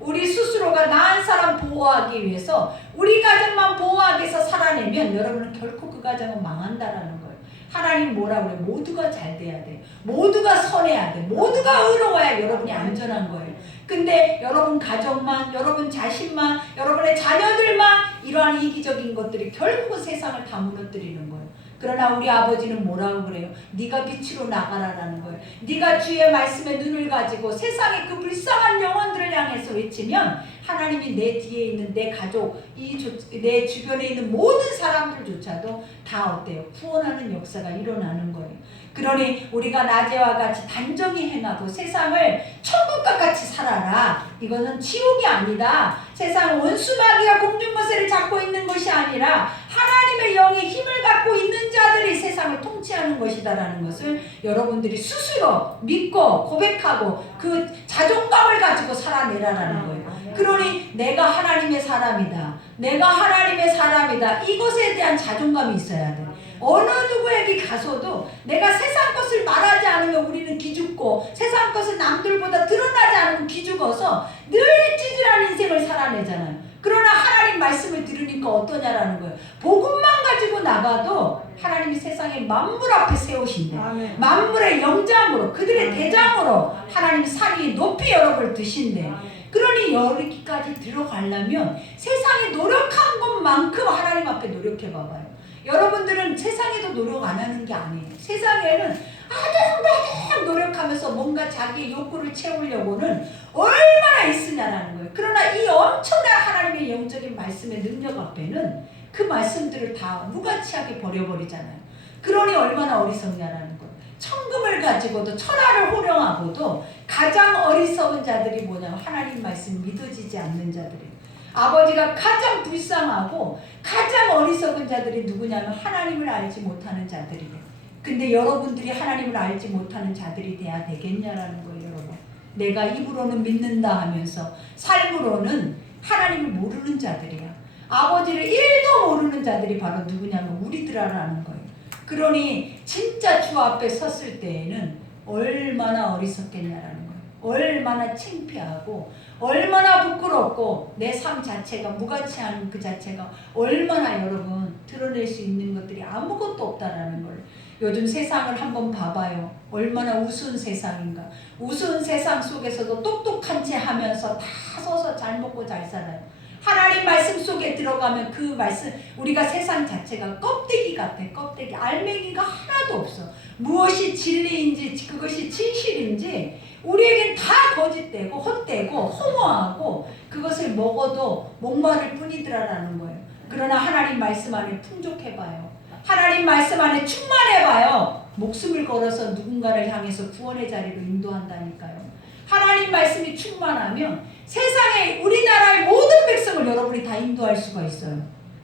우리 스스로가 나은 사람 보호하기 위해서 우리 가정만 보호하기 위해서 살아내면 여러분은 결코 그 가정은 망한다라는 거예요. 하나님 뭐라 그래요? 모두가 잘 돼야 돼. 모두가 선해야 돼. 모두가 의로워야 여러분이 안전한 거예요. 근데 여러분 가정만, 여러분 자신만, 여러분의 자녀들만 이러한 이기적인 것들이 결국은 세상을 다 무너뜨리는 거예요. 그러나 우리 아버지는 뭐라고 그래요? 네가 빛으로 나가라라는 거예요. 네가 주의 말씀에 눈을 가지고 세상의 그 불쌍한 영혼들을 향해서 외치면 하나님이 내 뒤에 있는 내 가족, 내 주변에 있는 모든 사람들조차도 다 어때요? 구원하는 역사가 일어나는 거예요. 그러니 우리가 낮에와 같이 단정히 행하고 세상을 천국과 같이 살아라. 이거는 지옥이 아니다. 세상 원수마귀가 공중거세를 잡고 있는 것이 아니라 하나님의 영의 힘을 갖고 있는 자들이 세상을 통치하는 것이다라는 것을 여러분들이 스스로 믿고 고백하고 그 자존감을 가지고 살아내라라는 거예요. 그러니 내가 하나님의 사람이다. 내가 하나님의 사람이다. 이것에 대한 자존감이 있어야 돼. 어느 누구에게 가서도 내가 세상 것을 말하지 않으면 우리는 기죽고 세상 것을 남들보다 드러나지 않으면 기죽어서 늘 찌질한 인생을 살아내잖아요. 그러나 하나님 말씀을 들으니까 어떠냐라는 거예요. 복음만 가지고 나가도 하나님이 세상에 만물 앞에 세우신대. 아멘. 만물의 영장으로 그들의 대장으로 하나님이 산 위에 높이 여러분을 드신대. 그러니 여기까지 들어가려면 세상에 노력한 것만큼 하나님 앞에 노력해 봐봐요. 여러분들은 세상에도 노력 안 하는 게 아니에요. 세상에는 아주 노력하면서 뭔가 자기의 욕구를 채우려고는 얼마나 애쓰냐라는 거예요. 그러나 이 엄청난 하나님의 영적인 말씀의 능력 앞에는 그 말씀들을 다 무가치하게 버려버리잖아요. 그러니 얼마나 어리석냐라는 거예요. 천금을 가지고도 천하를 호령하고도 가장 어리석은 자들이 뭐냐면 하나님 말씀 믿어지지 않는 자들이에요. 아버지가 가장 불쌍하고 가장 어리석은 자들이 누구냐면 하나님을 알지 못하는 자들이에요. 근데 여러분들이 하나님을 알지 못하는 자들이 돼야 되겠냐라는 거예요. 여러분, 내가 입으로는 믿는다 하면서 삶으로는 하나님을 모르는 자들이야. 아버지를 1도 모르는 자들이 바로 누구냐면 우리들아라는 거예요. 그러니 진짜 주 앞에 섰을 때에는 얼마나 어리석겠냐라는 거예요. 얼마나 창피하고 얼마나 부끄럽고 내 삶 자체가 무가치한 그 자체가 얼마나 여러분 드러낼 수 있는 것들이 아무것도 없다라는 걸 요즘 세상을 한번 봐봐요. 얼마나 우스운 세상인가. 우스운 세상 속에서도 똑똑한 채 하면서 다 서서 잘 먹고 잘 살아요. 하나님 말씀 속에 들어가면 그 말씀 우리가 세상 자체가 껍데기 같아. 껍데기 알맹이가 하나도 없어. 무엇이 진리인지 그것이 진실인지 우리에겐 다 거짓되고 헛되고 허무하고 그것을 먹어도 목마를 뿐이더라라는 거예요. 그러나 하나님 말씀 안에 풍족해봐요. 하나님 말씀 안에 충만해봐요. 목숨을 걸어서 누군가를 향해서 구원의 자리로 인도한다니까요. 하나님 말씀이 충만하면 세상에 우리나라의 모든 백성을 여러분이 다 인도할 수가 있어요.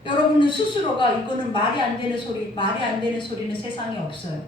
여러분은 스스로가 이거는 말이 안 되는 소리는 세상에 없어요.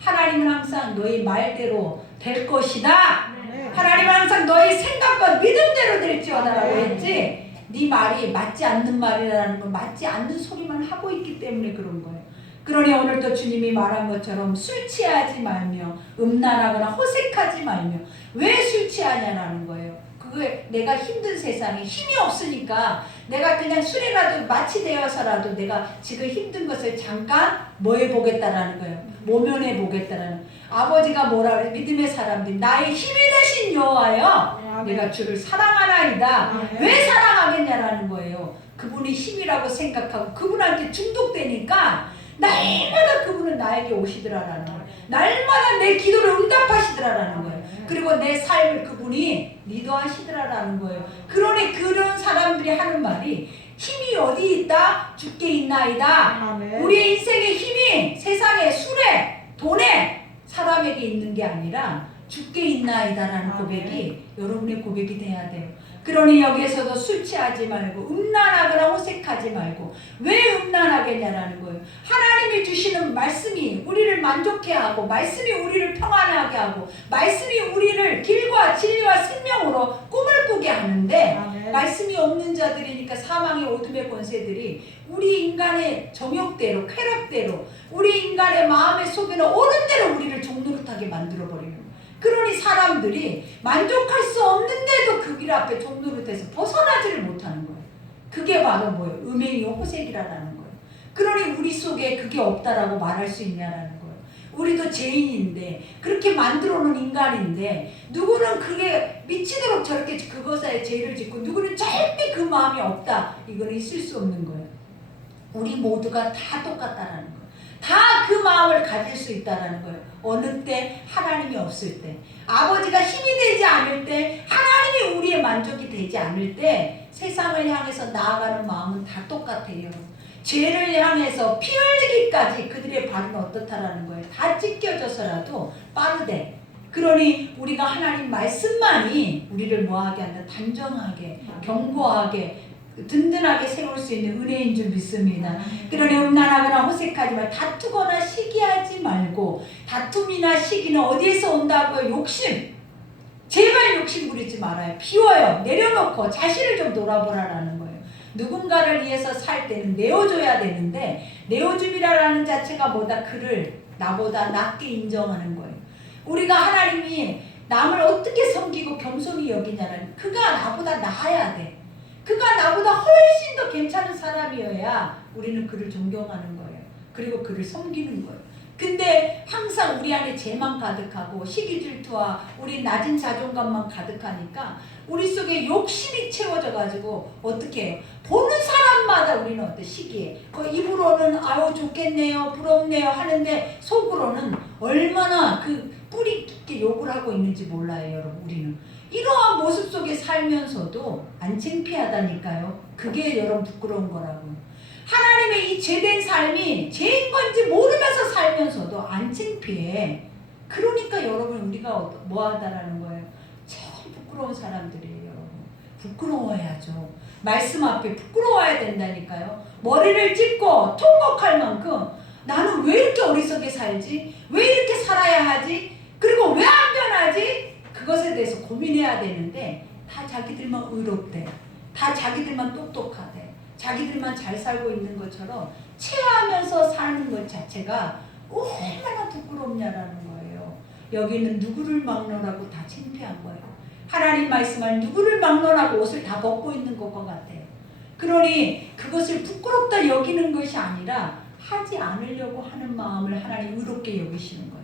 하나님은 항상 너희 말대로 될 것이다. 하나님은 항상 너희 생각과 믿음대로 될지어다라고 했지. 네 말이 맞지 않는 말이라는 건 맞지 않는 소리만 하고 있기 때문에 그런 거예요. 그러니 오늘도 주님이 말한 것처럼 술 취하지 말며 음란하거나 허색하지 말며 왜 술 취하냐라는 거예요. 그게 내가 힘든 세상에 힘이 없으니까 내가 그냥 술이라도 마취되어서라도 내가 지금 힘든 것을 잠깐 뭐 해보겠다라는 거예요. 모면해 보겠다라는. 아버지가 뭐라 그래? 믿음의 사람들 나의 힘이 되신 여호와여 내가 주를 사랑하나이다. 왜 사랑하겠냐라는 거예요. 그분이 힘이라고 생각하고 그분한테 중독되니까 날마다 그분은 나에게 오시더라라는 거예요. 날마다 내 기도를 응답하시더라라는 거예요. 그리고 내 삶을 그분이 리더하시더라라는 거예요. 그러니 그런 사람들이 하는 말이 힘이 어디 있다? 주께 있나이다. 우리의 인생의 힘이 세상에 술에 돈에 사람에게 있는 게 아니라 주께 있나이다라는 고백이 여러분의 고백이 돼야 돼요. 그러니 여기에서도 술 취하지 말고 음란하거나 호색하지 말고. 왜 음란하겠냐라는 거예요. 하나님이 주시는 말씀이 우리를 만족해 하고, 말씀이 우리를 평안하게 하고, 말씀이 우리를 길과 진리와 생명으로 꿈을 꾸게 하는데, 말씀이 없는 자들이니까 사망의 어둠의 권세들이 우리 인간의 정욕대로, 쾌락대로, 우리 인간의 마음의 속에는 오는 대로 우리를 종노릇하게 만들어버리는 거예요. 그러니 사람들이 만족할 수 없는데도 그 길 앞에 종노릇해서 벗어나지를 못하는 거예요. 그게 바로 뭐예요? 음행이 호색이라는 거예요. 그러니 우리 속에 그게 없다라고 말할 수 있냐라는 거예요. 우리도 죄인인데, 그렇게 만들어 놓은 인간인데, 누구는 그게 미치도록 저렇게 그것에 죄를 짓고, 누구는 절대 그 마음이 없다. 이거는 있을 수 없는 거예요. 우리 모두가 다 똑같다라는 거예요. 다 그 마음을 가질 수 있다라는 거예요. 어느 때? 하나님이 없을 때. 아버지가 힘이 되지 않을 때, 하나님이 우리의 만족이 되지 않을 때, 세상을 향해서 나아가는 마음은 다 똑같아요. 죄를 향해서 피 흘리기까지 그들의 발은 어떻다라는 거예요. 다 찢겨져서라도 빠르대. 그러니 우리가 하나님 말씀만이 우리를 뭐하게 한다? 단정하게, 견고하게, 든든하게 세울 수 있는 은혜인 줄 믿습니다. 그러니 음란하거나 호색하지 말고, 다투거나 시기하지 말고. 다툼이나 시기는 어디에서 온다고요? 욕심. 제발 욕심 부리지 말아요. 비워요. 내려놓고 자신을 좀 돌아보라라는 거예요. 누군가를 위해서 살 때는 내어줘야 되는데, 내어줌이라는 자체가 뭐다? 그를 나보다 낮게 인정하는 거예요. 우리가 하나님이 남을 어떻게 섬기고 겸손히 여기냐는, 그가 나보다 나아야 돼. 그가 나보다 훨씬 더 괜찮은 사람이어야 우리는 그를 존경하는 거예요. 그리고 그를 섬기는 거예요. 근데 항상 우리 안에 죄만 가득하고 시기 질투와 우리 낮은 자존감만 가득하니까 우리 속에 욕심이 채워져 가지고 어떻게 해요? 보는 사람마다 우리는 어떤 시기에 그 입으로는 아유 좋겠네요, 부럽네요 하는데 속으로는 얼마나 그 뿌리 깊게 욕을 하고 있는지 몰라요, 여러분. 우리는 이러한 모습 속에 살면서도 안 창피하다니까요. 그게 여러분 부끄러운 거라고. 하나님의 이 죄된 삶이 죄인 건지 모르면서 살면서도 안 창피해. 그러니까 여러분 우리가 뭐하다라는 거예요. 제일 부끄러운 사람들이에요, 여러분. 부끄러워야죠. 말씀 앞에 부끄러워야 된다니까요. 머리를 찢고 통곡할 만큼 나는 왜 이렇게 어리석게 살지? 왜 이렇게 살아야 하지? 그리고 왜 안 변하지? 그것에 대해서 고민해야 되는데 다 자기들만 의롭대. 다 자기들만 똑똑하대. 자기들만 잘 살고 있는 것처럼 체하면서 사는 것 자체가 얼마나 부끄럽냐라는 거예요. 여기는 누구를 막론하고 다 창피한 거예요. 하나님 말씀을 누구를 막론하고 옷을 다 벗고 있는 것과 같아요. 그러니 그것을 부끄럽다 여기는 것이 아니라 하지 않으려고 하는 마음을 하나님 의롭게 여기시는 거예요.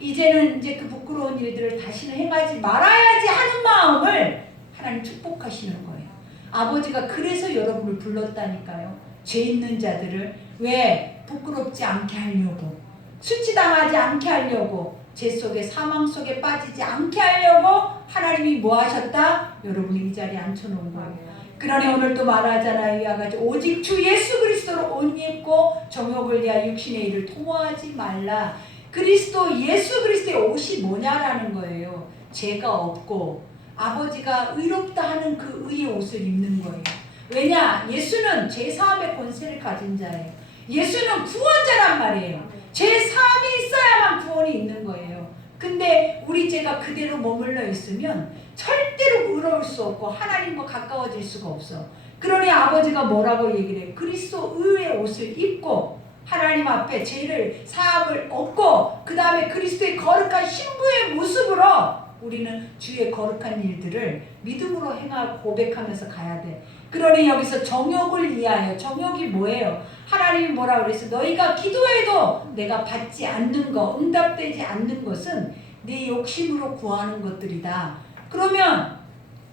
이제는 이제 그 부끄러운 일들을 다시는 행하지 말아야지 하는 마음을 하나님 축복하시는 거예요. 아버지가 그래서 여러분을 불렀다니까요. 죄 있는 자들을 왜 부끄럽지 않게 하려고, 수치당하지 않게 하려고, 죄 속에 사망 속에 빠지지 않게 하려고 하나님이 뭐 하셨다? 여러분이 이 자리에 앉혀놓은 거예요. 그러니 오늘 또 말하잖아요. 이와 같이 오직 주 예수 그리스도로 옷 입고 정욕을 위하여 육신의 일을 도모하지 말라. 그리스도 예수 그리스도의 옷이 뭐냐라는 거예요. 죄가 없고 아버지가 의롭다 하는 그 의의 옷을 입는 거예요. 왜냐? 예수는 죄사함의 권세를 가진 자예요. 예수는 구원자란 말이에요. 죄사함이 있어야만 구원이 있는 거예요. 근데 우리 죄가 그대로 머물러 있으면 절대로 의로울 수 없고 하나님과 가까워질 수가 없어. 그러니 아버지가 뭐라고 얘기를 해요? 그리스도 의의 옷을 입고 하나님 앞에 죄를 사함을 얻고 그 다음에 그리스도의 거룩한 신부의 모습으로 우리는 주의 거룩한 일들을 믿음으로 행하고 고백하면서 가야 돼. 그러니 여기서 정욕을 위하여, 정욕이 뭐예요? 하나님이 뭐라고 그랬어? 너희가 기도해도 내가 받지 않는 거, 응답되지 않는 것은 네 욕심으로 구하는 것들이다. 그러면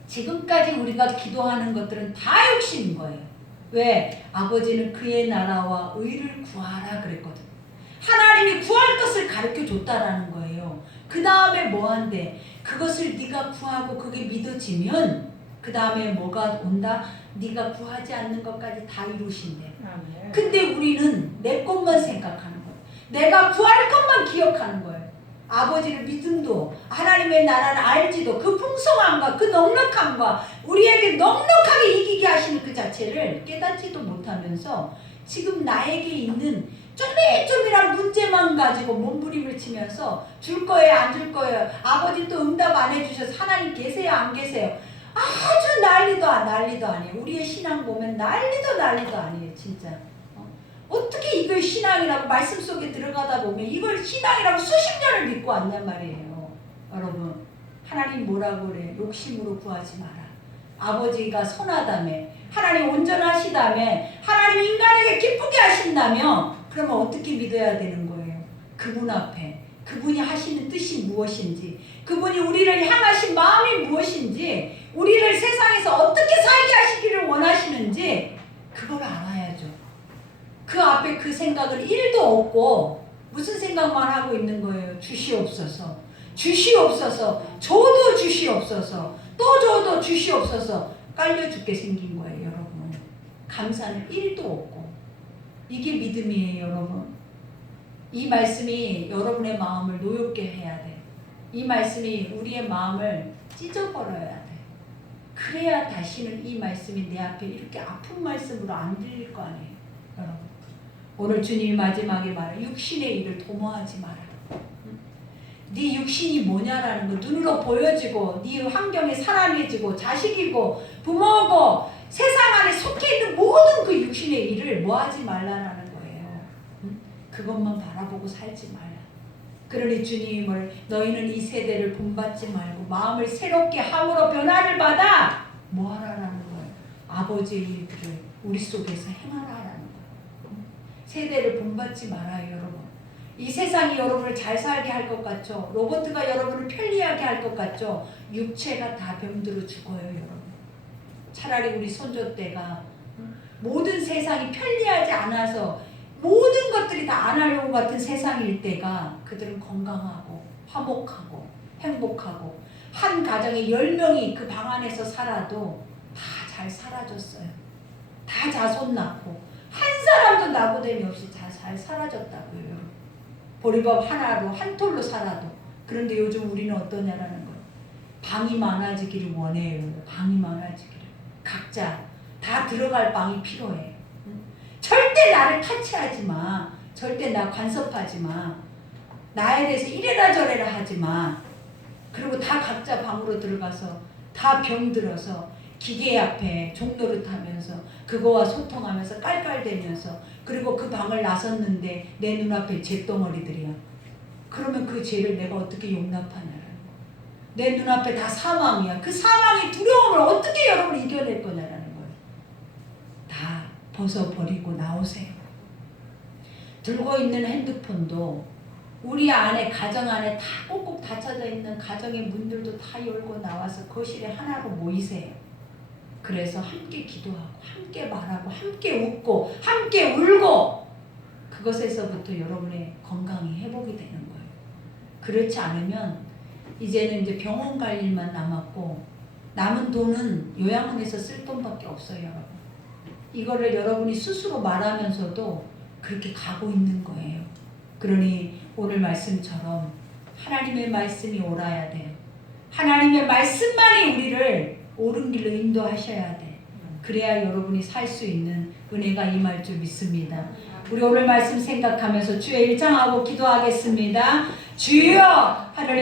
지금까지 우리가 기도하는 것들은 다 욕심인 거예요. 왜? 아버지는 그의 나라와 의를 구하라 그랬거든. 하나님이 구할 것을 가르쳐 줬다라는 거예요. 그 다음에 뭐 한대? 그것을 네가 구하고 그게 믿어지면 그 다음에 뭐가 온다? 네가 구하지 않는 것까지 다 이루신대. 근데 우리는 내 것만 생각하는 거예요. 내가 구할 것만 기억하는 거예요. 아버지를 믿음도 하나님의 나라를 알지도 그 풍성함과 그 넉넉함과 우리에게 넉넉하게 이기게 하시는 그 자체를 깨닫지도 못하면서 지금 나에게 있는 쪼밀쪼밀한 문제만 가지고 몸부림을 치면서 줄 거예요 안 줄 거예요, 아버지 또 응답 안 해주셔서 하나님 계세요 안 계세요, 아주 난리도 아니에요. 우리의 신앙 보면 난리도 아니에요 진짜. 어떻게 이걸 신앙이라고 말씀 속에 들어가다 보면 이걸 신앙이라고 수십 년을 믿고 왔냔 말이에요. 여러분 하나님 뭐라고 그래? 욕심으로 구하지 마라. 아버지가 선하다며, 하나님 온전하시다며, 하나님 인간에게 기쁘게 하신다며, 그러면 어떻게 믿어야 되는 거예요? 그분 앞에 그분이 하시는 뜻이 무엇인지, 그분이 우리를 향하신 마음이 무엇인지, 우리를 세상에서 어떻게 살게 하시기를 원하시는지 그걸 알아야죠. 그 앞에 그 생각을 1도 없고 무슨 생각만 하고 있는 거예요? 주시옵소서, 주시옵소서, 줘도 주시옵소서, 또 줘도 주시옵소서, 깔려 죽게 생긴 거예요 여러분. 감사는 1도 없고. 이게 믿음이에요 여러분. 이 말씀이 여러분의 마음을 노엽게 해야 돼. 이 말씀이 우리의 마음을 찢어버려야 돼. 그래야 다시는 이 말씀이 내 앞에 이렇게 아픈 말씀으로 안 들릴 거 아니에요 여러분. 오늘 주님이 마지막에 말해, 육신의 일을 도모하지 마라. 네 육신이 뭐냐라는 거 눈으로 보여지고, 네 환경에 사람이지고 자식이고 부모고 세상 안에 속해 있는 모든 그 육신의 일을 뭐하지 말라라는 거예요. 그것만 바라보고 살지 말라. 그러니 주님을, 너희는 이 세대를 본받지 말고 마음을 새롭게 함으로 변화를 받아 뭐하라라는 거예요. 아버지의 일들을 우리 속에서 행하라라는 거예요. 세대를 본받지 말아요 여러분. 이 세상이 여러분을 잘 살게 할 것 같죠? 로봇가 여러분을 편리하게 할 것 같죠? 육체가 다 병들어 죽어요 여러분. 차라리 우리 손조 때가 모든 세상이 편리하지 않아서 모든 것들이 다 안 하려고 같은 세상일 때가 그들은 건강하고 화목하고 행복하고, 한 가정에 10명이 그 방 안에서 살아도 다 잘 살아줬어요. 다 자손 낳고 한 사람도 나고됨이 없이 다 잘 살아졌다고요 여러분. 보리밥 하나로 한 톨로 살아도. 그런데 요즘 우리는 어떠냐라는 거예요. 방이 많아지기를 원해요. 방이 많아지기를. 각자 다 들어갈 방이 필요해. 절대 나를 타치하지 마. 절대 나 간섭하지 마. 나에 대해서 이래라 저래라 하지 마. 그리고 다 각자 방으로 들어가서 다 병들어서 기계 앞에 종노릇 하면서 그거와 소통하면서 깔깔대면서, 그리고 그 방을 나섰는데 내 눈앞에 잿덩어리들이야. 그러면 그 죄를 내가 어떻게 용납하냐라는 거. 내 눈앞에 다 사망이야. 그 사망의 두려움을 어떻게 여러분이 이겨낼 거냐라는 거예요. 다 벗어버리고 나오세요. 들고 있는 핸드폰도 우리 안에, 가정 안에 다 꼭꼭 닫혀져 있는 가정의 문들도 다 열고 나와서 거실에 하나로 모이세요. 그래서 함께 기도하고 함께 말하고 함께 웃고 함께 울고, 그것에서부터 여러분의 건강이 회복이 되는 거예요. 그렇지 않으면 이제는 이제 병원 갈 일만 남았고 남은 돈은 요양원에서 쓸 돈밖에 없어요 여러분. 이거를 여러분이 스스로 말하면서도 그렇게 가고 있는 거예요. 그러니 오늘 말씀처럼 하나님의 말씀이 옳아야 돼요. 하나님의 말씀만이 우리를 옳은 길로 인도하셔야 돼. 그래야 여러분이 살 수 있는 은혜가 임할 줄 믿습니다. 우리 오늘 말씀 생각하면서 주의 일장하고 기도하겠습니다. 주여, 하늘